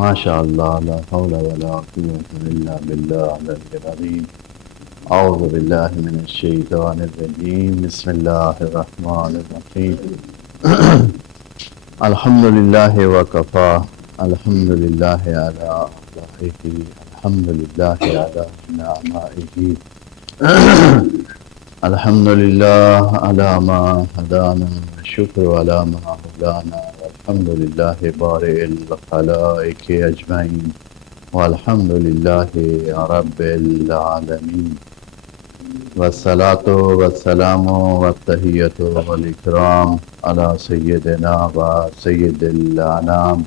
ما شاء الله لا حول ولا قوة إلا بالله العلي العظيم. أعوذ بالله من الشيطان الرجيم. بسم الله الرحمن الرحيم. الحمد لله وكفى. الحمد لله على آلائه. الحمد لله على نعمائه. الحمد لله على ما هدانا. الشكر على ما هدانا. والحمد لله بارئ الخلائق أجمعين. والحمد لله رب العالمين. والصلاة والسلام والتحية والإكرام على سيدنا وسيد الأنام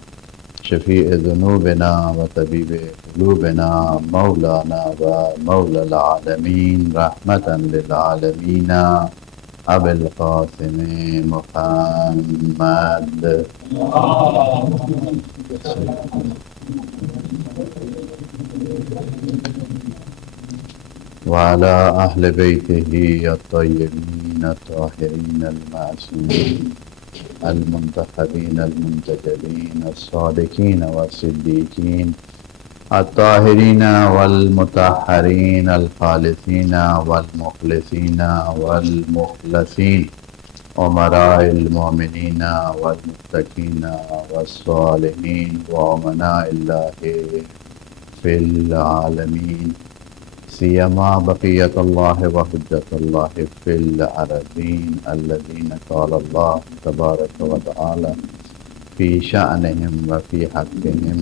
شفيع ذنوبنا وطبيب قلوبنا مولانا ومولى العالمين رحمة للعالمين أبي القاسم محمد وعلى أهل بيته الطيبين الطاهرين المعصومين المنتخبين المنتجبين الصادقين والصديقين الطاهرين والمطهرين الخالصين والمخلصين والمخلصين أمراء المؤمنين والمتقين والصالحين وأمناء الله في العالمين سيما بقية الله وحجة الله في الأرضين الذين قال الله تبارك وتعالى في شأنهم وفي حقهم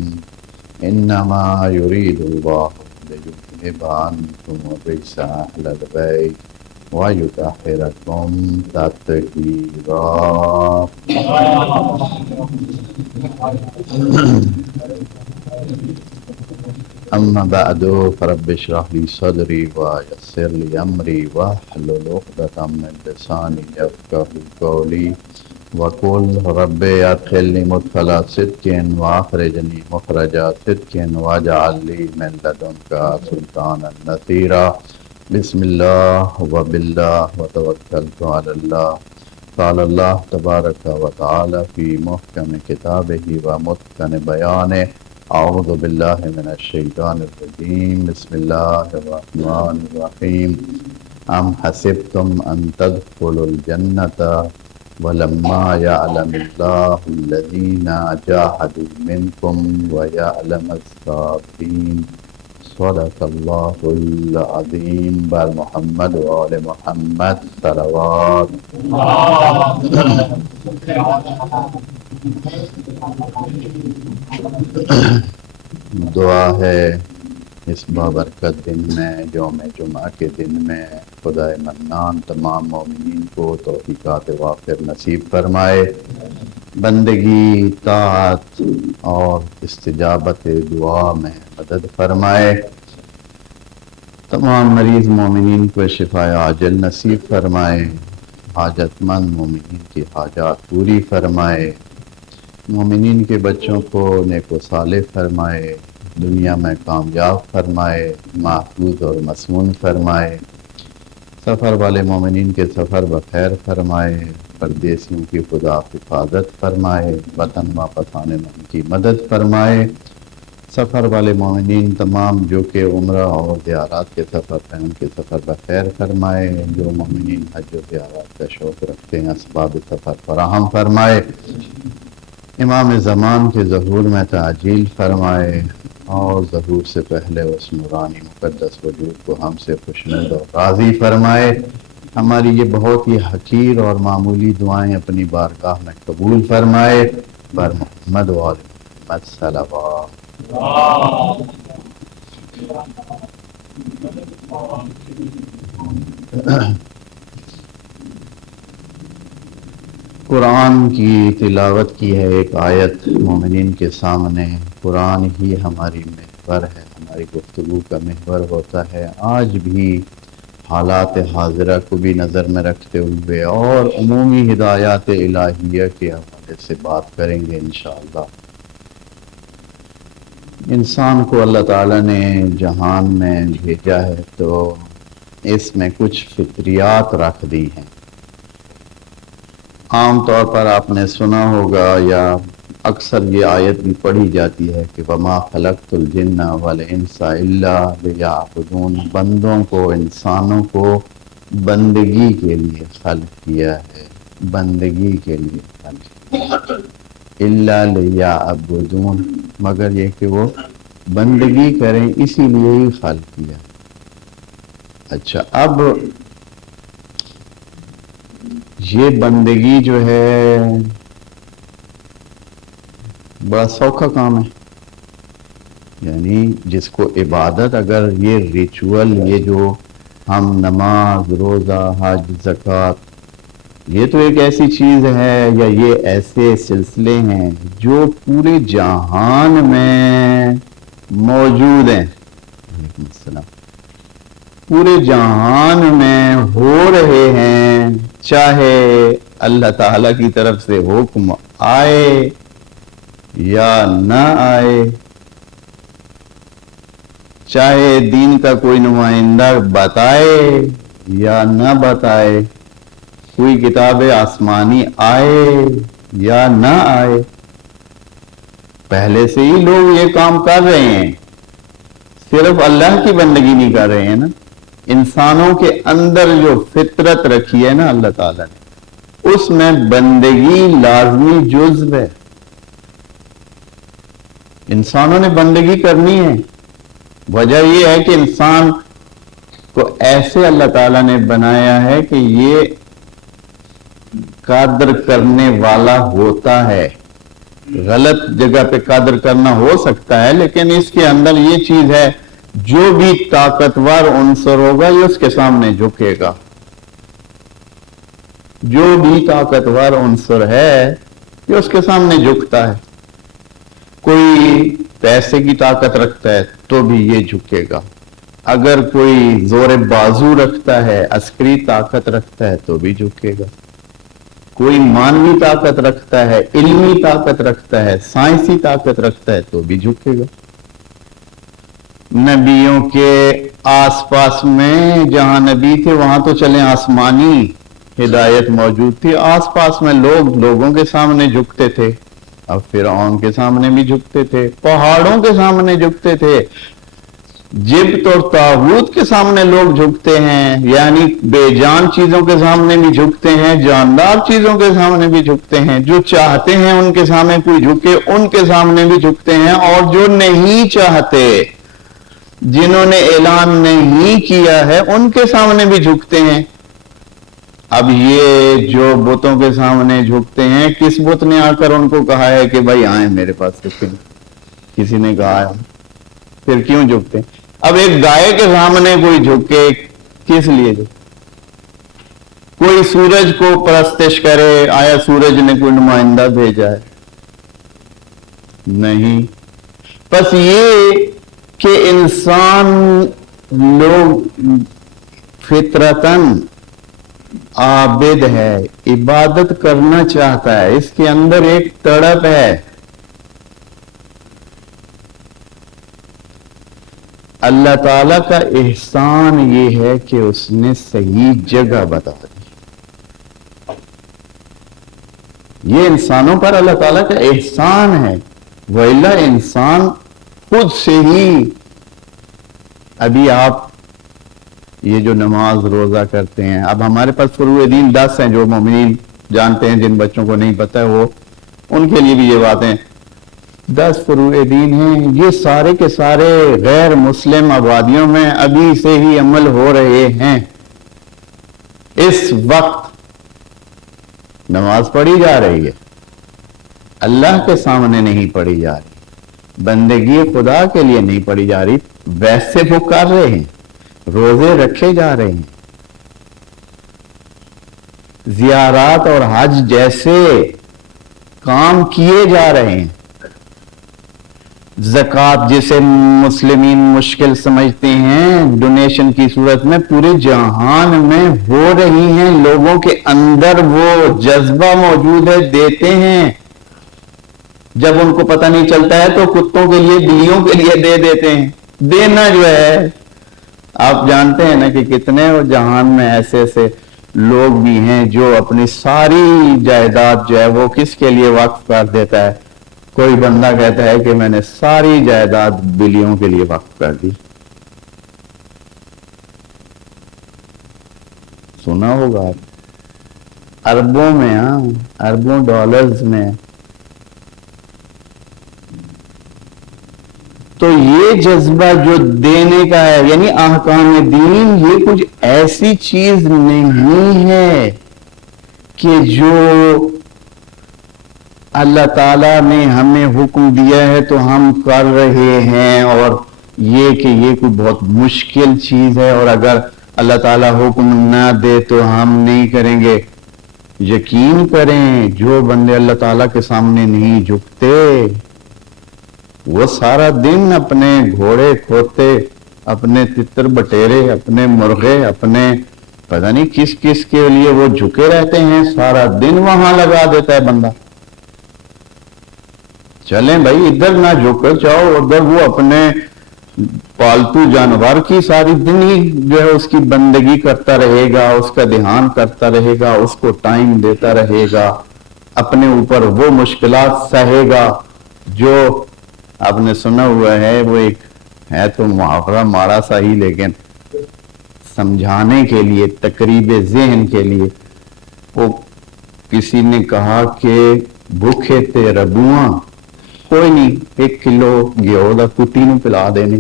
إنما يريد الله ليذهب عنكم الرجس أهل البيت ويطهركم تطهيرا. أما بعد فرب اشرح لي صدري ويسر لي أمري واحلل عقدة من لساني يفقهوا قولي وقل رب أدخلني مدخل صدق وأخرجني مخرج صدق واجعل لي من لدنك سلطانا نصيرا. بسم الله وبالله وتوكلت على الله. قال الله تبارك وتعالى في محكم كتابه ومتقن بيانه. أعوذ بالله من الشيطان الرجيم. بسم الله الرحمن الرحيم. أم حسبتم أن تدخلوا الجنة ولما يعلم الله الذين جاهدوا منكم ويعلم الصابرين. صدق الله العظيم. بر محمد وآل محمد صلوات. دعا ہے اس بابرکت دن میں یوم جمعہ کے دن میں خدا منان تمام مومنین کو توفیقات وافر نصیب فرمائے، بندگی، طاعت اور استجابت دعا میں مدد فرمائے، تمام مریض مومنین کو شفاء عاجل نصیب فرمائے، حاجت مند مومنین کی حاجات پوری فرمائے، مومنین کے بچوں کو نیک و صالح فرمائے، دنیا میں کامیاب فرمائے، محفوظ اور مسمون فرمائے، سفر والے مومنین کے سفر بخیر فرمائے، پردیسیوں کی خدا حفاظت فرمائے، وطن واپس آنے والوں کی مدد فرمائے، سفر والے مومنین تمام جو کہ عمرہ اور زیارات کے سفر ہیں ان کے سفر بخیر فرمائے، جو مومنین حج و زیارات کا شوق رکھتے ہیں اسباب سفر فراہم فرمائے، امام زمان کے ظہور میں تعجیل فرمائے، اور ظہور سے پہلے اس نورانی مقدس وجود کو ہم سے خوشنود اور راضی فرمائے، ہماری یہ بہت ہی حقیر اور معمولی دعائیں اپنی بارگاہ میں قبول فرمائے، بر محمد و آل محمد صلوات. قرآن کی تلاوت کی ہے ایک آیت مومنین کے سامنے. قرآن ہی ہماری محور ہے، ہماری گفتگو کا محور ہوتا ہے. آج بھی حالات حاضرہ کو بھی نظر میں رکھتے ہوئے اور عمومی ہدایات الہیہ کے حوالے سے بات کریں گے انشاءاللہ. انسان کو اللہ تعالیٰ نے جہان میں بھیجا ہے تو اس میں کچھ فطریات رکھ دی ہیں. عام طور پر آپ نے سنا ہوگا یا اکثر یہ آیت بھی پڑھی جاتی ہے کہ وما خلقت الجن والانس الا لیعبدون، بندوں کو، انسانوں کو بندگی کے لیے خلق کیا ہے، بندگی کے لیے خلق کیا الا لیعبدون، مگر یہ کہ وہ بندگی کریں، اسی لیے ہی خلق کیا۔ اچھا، اب یہ بندگی جو ہے بڑا سوکھا کام ہے، یعنی جس کو عبادت، اگر یہ ریچول، یہ جو ہم نماز، روزہ، حج، زکوٰۃ، یہ تو ایک ایسی چیز ہے یا یہ ایسے سلسلے ہیں جو پورے جہان میں موجود ہیں، وعلیکم السلام، پورے جہان میں ہو رہے ہیں، چاہے اللہ تعالیٰ کی طرف سے حکم آئے یا نہ آئے، چاہے دین کا کوئی نمائندہ بتائے یا نہ بتائے، کوئی کتاب آسمانی آئے یا نہ آئے، پہلے سے ہی لوگ یہ کام کر رہے ہیں، صرف اللہ کی بندگی نہیں کر رہے ہیں نا، انسانوں کے اندر جو فطرت رکھی ہے نا اللہ تعالیٰ نے، اس میں بندگی لازمی جزو ہے، انسانوں نے بندگی کرنی ہے۔ وجہ یہ ہے کہ انسان کو ایسے اللہ تعالیٰ نے بنایا ہے کہ یہ قدر کرنے والا ہوتا ہے، غلط جگہ پہ قدر کرنا ہو سکتا ہے، لیکن اس کے اندر یہ چیز ہے، جو بھی طاقتور عنصر ہوگا یہ اس کے سامنے جھکے گا، جو بھی طاقتور عنصر ہے یہ اس کے سامنے جھکتا ہے، کوئی پیسے کی طاقت رکھتا ہے تو بھی یہ جھکے گا، اگر کوئی زور بازو رکھتا ہے، عسکری طاقت رکھتا ہے تو بھی جھکے گا، کوئی مانوی طاقت رکھتا ہے، علمی طاقت رکھتا ہے، سائنسی طاقت رکھتا ہے تو بھی جھکے گا۔ نبیوں کے آس پاس میں جہاں نبی تھے وہاں تو چلیں آسمانی ہدایت موجود تھی، آس پاس میں لوگوں کے سامنے جھکتے تھے، اب فرعون کے سامنے بھی جھکتے تھے، پہاڑوں کے سامنے جھکتے تھے، جبت اور طاغوت کے سامنے لوگ جھکتے ہیں، یعنی بے جان چیزوں کے سامنے بھی جھکتے ہیں، جاندار چیزوں کے سامنے بھی جھکتے ہیں، جو چاہتے ہیں ان کے سامنے کوئی جھکے ان کے سامنے بھی جھکتے ہیں، اور جو نہیں چاہتے، جنہوں نے اعلان نہیں کیا ہے ان کے سامنے بھی جھکتے ہیں۔ اب یہ جو بتوں کے سامنے جھکتے ہیں، کس بت نے آ کر ان کو کہا ہے کہ بھائی آئیں میرے پاس رکھیں؟ کسی نے کہا ہے، پھر کیوں جھکتے ہیں؟ اب ایک گائے کے سامنے کوئی جھکے، کس لیے جھکے؟ کوئی سورج کو پرستش کرے، آیا سورج نے کوئی نمائندہ بھیجا ہے؟ نہیں۔ بس یہ کہ انسان لوگ فطرتاً عابد ہے، عبادت کرنا چاہتا ہے، اس کے اندر ایک تڑپ ہے۔ اللہ تعالیٰ کا احسان یہ ہے کہ اس نے صحیح جگہ بتا دی، یہ انسانوں پر اللہ تعالیٰ کا احسان ہے، وَإِلَّا انسان خود سے ہی، ابھی آپ یہ جو نماز روزہ کرتے ہیں، اب ہمارے پاس فروع دین 10 ہیں، جو مومنین جانتے ہیں، جن بچوں کو نہیں پتہ ہے وہ ان کے لیے بھی یہ باتیں 10 فروع دین ہیں، یہ سارے کے سارے غیر مسلم آبادیوں میں ابھی سے ہی عمل ہو رہے ہیں۔ اس وقت نماز پڑھی جا رہی ہے، اللہ کے سامنے نہیں پڑھی جا رہی، بندگی خدا کے لیے نہیں پڑھی جا رہی، ویسے وہ کر رہے ہیں، روزے رکھے جا رہے ہیں، زیارات اور حج جیسے کام کیے جا رہے ہیں، زکوٰۃ جسے مسلمین مشکل سمجھتے ہیں ڈونیشن کی صورت میں پورے جہان میں ہو رہی ہیں، لوگوں کے اندر وہ جذبہ موجود ہے، دیتے ہیں، جب ان کو پتہ نہیں چلتا ہے تو کتوں کے لیے، بلیوں کے لیے دے دیتے ہیں۔ دینا جو ہے، آپ جانتے ہیں نا کہ کتنے جہان میں ایسے ایسے لوگ بھی ہیں جو اپنی ساری جائیداد جو ہے وہ کس کے لیے وقف کر دیتا ہے؟ کوئی بندہ کہتا ہے کہ میں نے ساری جائیداد بلیوں کے لیے وقف کر دی. سنا ہوگا آپ, اربوں میں, اربوں ڈالرز میں. تو یہ جذبہ جو دینے کا ہے, یعنی احکام دین یہ کچھ ایسی چیز نہیں ہے کہ جو اللہ تعالیٰ نے ہمیں حکم دیا ہے تو ہم کر رہے ہیں, اور یہ کہ یہ کوئی بہت مشکل چیز ہے اور اگر اللہ تعالیٰ حکم نہ دے تو ہم نہیں کریں گے. یقین کریں جو بندے اللہ تعالیٰ کے سامنے نہیں جھکتے وہ سارا دن اپنے گھوڑے کھوتے, اپنے تتر بٹیرے, اپنے مرغے, اپنے پتہ نہیں کس کس کے لیے وہ جھکے رہتے ہیں, سارا دن وہاں لگا دیتا ہے بندہ. چلیں بھائی ادھر نہ جھک کر جاؤ, ادھر وہ اپنے پالتو جانور کی ساری دن ہی جو ہے اس کی بندگی کرتا رہے گا, اس کا دھیان کرتا رہے گا, اس کو ٹائم دیتا رہے گا, اپنے اوپر وہ مشکلات سہے گا. جو آپ نے سنا ہوا ہے, وہ ایک ہے تو محاورہ ماڑا سا ہی, لیکن سمجھانے کے لیے, تقریب ذہن کے لیے, وہ کسی نے کہا کہ بھوکے تے ربواں کوئی نہیں 1 کلو گیہوں دا کتی نو پلا دینے.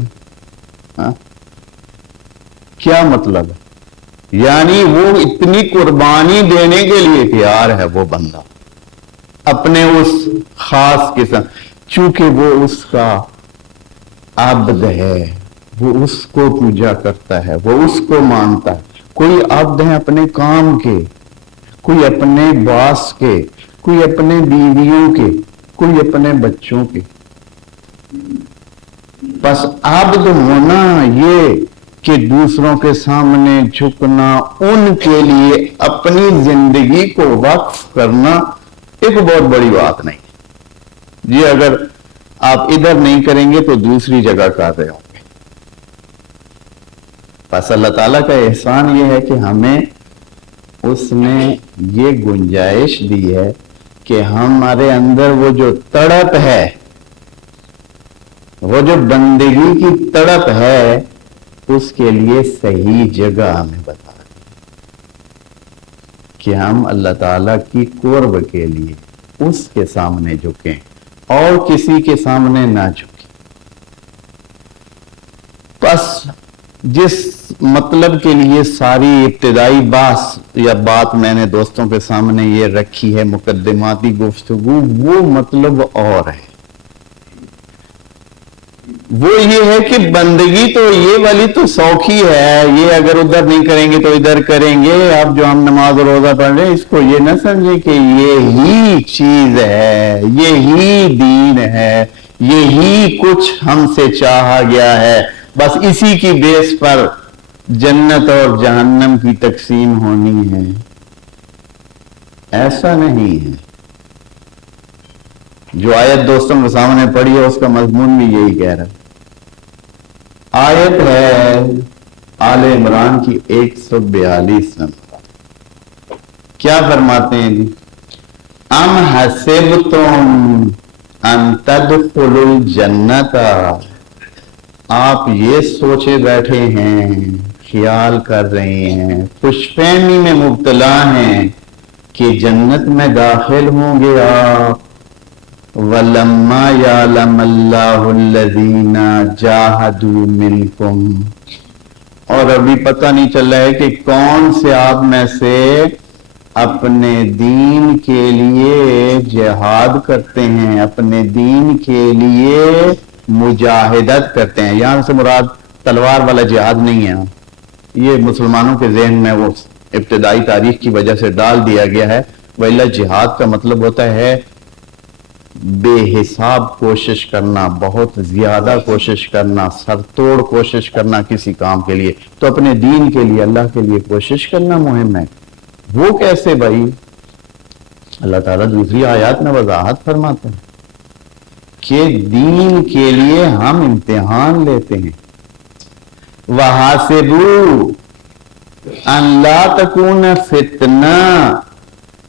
کیا مطلب ہے؟ یعنی وہ اتنی قربانی دینے کے لیے تیار ہے وہ بندہ اپنے اس خاص قسم, چونکہ وہ اس کا عبد ہے, وہ اس کو پوجا کرتا ہے, وہ اس کو مانتا ہے. کوئی عبد ہے اپنے کام کے, کوئی اپنے باس کے, کوئی اپنے بیویوں کے, کوئی اپنے بچوں کے. بس عبد ہونا یہ کہ دوسروں کے سامنے جھکنا, ان کے لیے اپنی زندگی کو وقف کرنا ایک بہت بڑی بات نہیں. یہ اگر آپ ادھر نہیں کریں گے تو دوسری جگہ کر رہے ہوں گے. بس اللہ تعالیٰ کا احسان یہ ہے کہ ہمیں اس نے یہ گنجائش دی ہے کہ ہمارے اندر وہ جو تڑپ ہے, وہ جو بندگی کی تڑپ ہے, اس کے لیے صحیح جگہ ہمیں بتا دی کہ ہم اللہ تعالیٰ کی قرب کے لیے اس کے سامنے جھکیں اور کسی کے سامنے نہ جھکیں. بس جس مطلب کے لیے ساری ابتدائی بحث یا بات میں نے دوستوں کے سامنے یہ رکھی ہے, مقدماتی گفتگو, وہ مطلب اور ہے. وہ یہ ہے کہ بندگی تو یہ والی تو سوکھی ہے, یہ اگر ادھر نہیں کریں گے تو ادھر کریں گے. اب جو ہم نماز و روزہ پڑھ رہے ہیں اس کو یہ نہ سمجھیں کہ یہی چیز ہے, یہی دین ہے, یہی کچھ ہم سے چاہا گیا ہے, بس اسی کی بیس پر جنت اور جہنم کی تقسیم ہونی ہے. ایسا نہیں ہے. جو آیت دوستوں کے سامنے پڑھی ہے اس کا مضمون بھی یہی کہہ رہا ہے. آیت ہے آل عمران کی 142 نمبر. کیا فرماتے ہیں جی؟ ام حسبتم ان تدخلوا الجنت, آپ یہ سوچے بیٹھے ہیں, خیال کر رہے ہیں, خوش فہمی میں مبتلا ہیں کہ جنت میں داخل ہوں گے آپ. وَلَمَّا يَعْلَمَ اللَّهُ الَّذِينَ جَاهَدُوا مِنْكُمْ, اور ابھی پتہ نہیں چل رہا ہے کہ کون سے آپ میں سے اپنے دین کے لیے جہاد کرتے ہیں, اپنے دین کے لیے مجاہدت کرتے ہیں. یہاں سے مراد تلوار والا جہاد نہیں ہے, یہ مسلمانوں کے ذہن میں وہ ابتدائی تاریخ کی وجہ سے ڈال دیا گیا ہے. وَإِلَّا جہاد کا مطلب ہوتا ہے بے حساب کوشش کرنا, بہت زیادہ کوشش کرنا, سر توڑ کوشش کرنا کسی کام کے لیے. تو اپنے دین کے لیے, اللہ کے لیے کوشش کرنا مہم ہے. وہ کیسے بھائی؟ اللہ تعالیٰ دوسری آیات میں وضاحت فرماتے ہیں کہ دین کے لیے ہم امتحان لیتے ہیں. وَحَاسِبُوا أَن لَا تَكُونَ فِتْنَةٌ,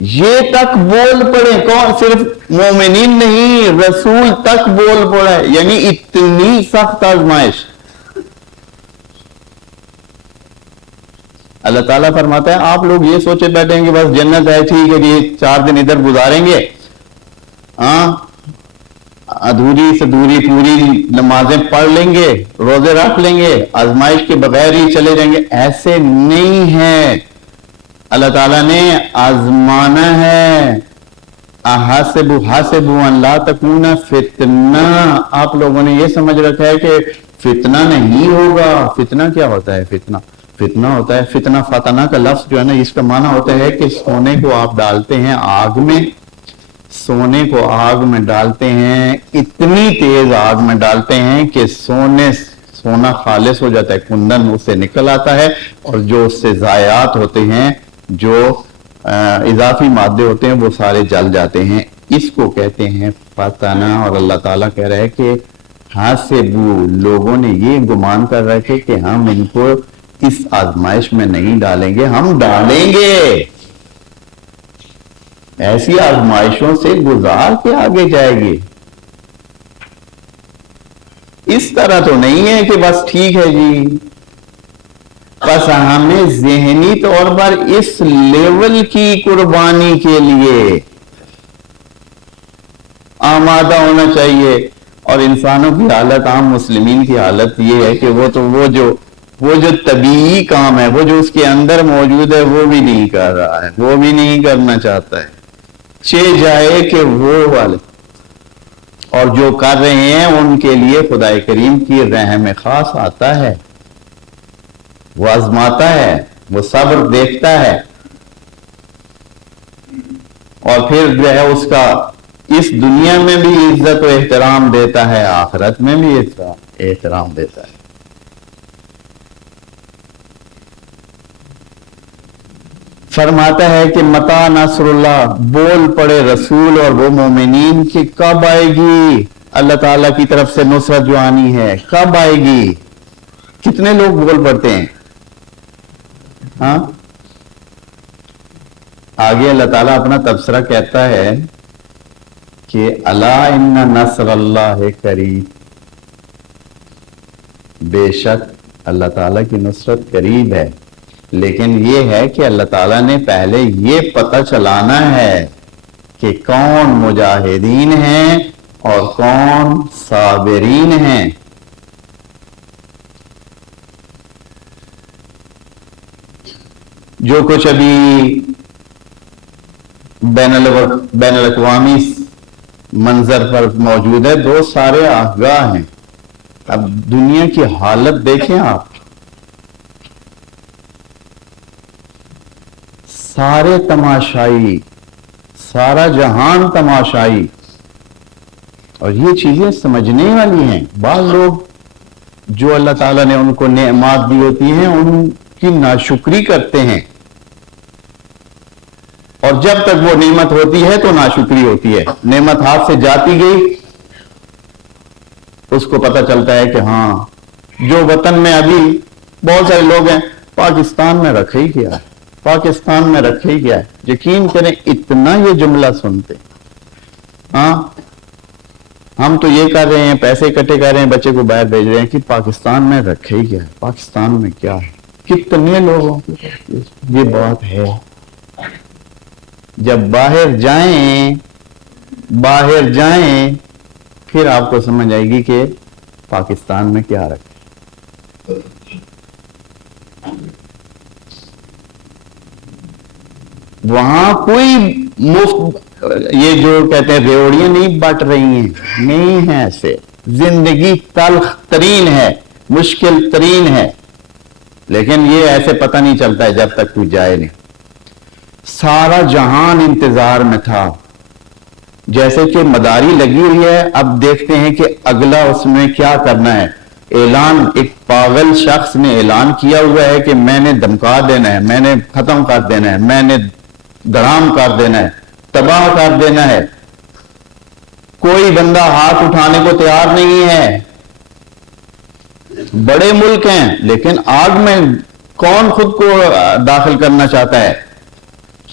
یہ تک بول پڑے. کون؟ صرف مومنین نہیں، رسول تک بول پڑے. یعنی اتنی سخت آزمائش. اللہ تعالیٰ فرماتا ہے آپ لوگ یہ سوچے بیٹھیں کہ بس جنت ہے، ٹھیک ہے جی 4 دن ادھر گزاریں گے، ادھوری سے ادھوری پوری نمازیں پڑھ لیں گے، روزے رکھ لیں گے، آزمائش کے بغیر ہی چلے جائیں گے. ایسے نہیں ہے. اللہ تعالیٰ نے آزمانا ہے. حاسبوا ان لا تکون فتنہ. آپ لوگوں نے یہ سمجھ رکھا ہے کہ فتنہ نہیں ہوگا. فتنہ کیا ہوتا ہے؟ فتنہ ہوتا ہے، فتنہ فتنہ کا لفظ جو ہے نا، اس کا معنی ہوتا ہے کہ سونے کو آپ ڈالتے ہیں آگ میں، سونے کو آگ میں ڈالتے ہیں، اتنی تیز آگ میں ڈالتے ہیں کہ سونا خالص ہو جاتا ہے، کندن اس سے نکل آتا ہے، اور جو اس سے ضائعات ہوتے ہیں، جو اضافی مادے ہوتے ہیں، وہ سارے جل جاتے ہیں. اس کو کہتے ہیں فتنہ. اور اللہ تعالیٰ کہہ رہا ہے کہ حاسبو، لوگوں نے یہ گمان کر رہے تھے کہ ہم ان کو اس آزمائش میں نہیں ڈالیں گے. ہم ڈالیں گے. ایسی آزمائشوں سے گزار کے آگے جائے گی. اس طرح تو نہیں ہے کہ بس ٹھیک ہے جی. بس ہمیں ذہنی طور پر اس لیول کی قربانی کے لیے آمادہ ہونا چاہیے. اور انسانوں کی حالت، عام مسلمین کی حالت یہ ہے کہ وہ جو طبیعی کام ہے، وہ جو اس کے اندر موجود ہے، وہ بھی نہیں کر رہا ہے، وہ بھی نہیں کرنا چاہتا ہے. جائے کہ وہ والے، اور جو کر رہے ہیں ان کے لیے خدا کریم کی رحم خاص آتا ہے. وہ آزماتا ہے، وہ صبر دیکھتا ہے، اور پھر جو ہے اس کا اس دنیا میں بھی عزت و احترام دیتا ہے، آخرت میں بھی احترام دیتا ہے. فرماتا ہے کہ متا نصر اللہ، بول پڑے رسول اور وہ مومنین کہ کب آئے گی اللہ تعالیٰ کی طرف سے نصرت جو آنی ہے، کب آئے گی. کتنے لوگ بول پڑتے ہیں؟ ہاں، آگے اللہ تعالیٰ اپنا تبصرہ کہتا ہے کہ الا ان نصر اللہ قریب، بے شک اللہ تعالیٰ کی نصرت قریب ہے. لیکن یہ ہے کہ اللہ تعالیٰ نے پہلے یہ پتہ چلانا ہے کہ کون مجاہدین ہیں اور کون صابرین ہیں. جو کچھ ابھی بین الاقوامی منظر پر موجود ہے، دو سارے آگاہ ہیں. اب دنیا کی حالت دیکھیں آپ، سارے تماشائی، سارا جہان تماشائی. اور یہ چیزیں سمجھنے والی ہیں. بعض لوگ جو اللہ تعالیٰ نے ان کو نعمات دی ہوتی ہیں، ان کی ناشکری کرتے ہیں، اور جب تک وہ نعمت ہوتی ہے تو ناشکری ہوتی ہے. نعمت ہاتھ سے جاتی گئی، اس کو پتہ چلتا ہے کہ ہاں، جو وطن میں ابھی بہت سارے لوگ ہیں، پاکستان میں رکھے ہی کیا ہے، پاکستان میں رکھے ہی کیا ہے. یقین کریں اتنا یہ جملہ سنتے، ہاں ہم تو یہ کر رہے ہیں، پیسے اکٹھے کر رہے ہیں، بچے کو باہر بھیج رہے ہیں کہ پاکستان میں رکھے ہی کیا ہے، پاکستان میں کیا ہے. کتنے لوگوں کو یہ بات ہے. جب باہر جائیں پھر آپ کو سمجھ آئے گی کہ پاکستان میں کیا رکھے. وہاں کوئی مفت یہ جو کہتے ہیں ریوڑیاں نہیں بٹ رہی ہیں، نہیں ہے. ایسے زندگی تلخ ترین ہے، مشکل ترین ہے، لیکن یہ ایسے پتہ نہیں چلتا ہے جب تک کوئی جائے نہیں. سارا جہان انتظار میں تھا. جیسے کہ مداری لگی ہوئی ہے، اب دیکھتے ہیں کہ اگلا اس میں کیا کرنا ہے. اعلان، ایک پاگل شخص نے اعلان کیا ہوا ہے کہ میں نے دمکا دینا ہے، میں نے ختم کر دینا ہے، میں نے دھڑام کر دینا ہے، تباہ کر دینا ہے. کوئی بندہ ہاتھ اٹھانے کو تیار نہیں ہے. بڑے ملک ہیں لیکن آگ میں کون خود کو داخل کرنا چاہتا ہے؟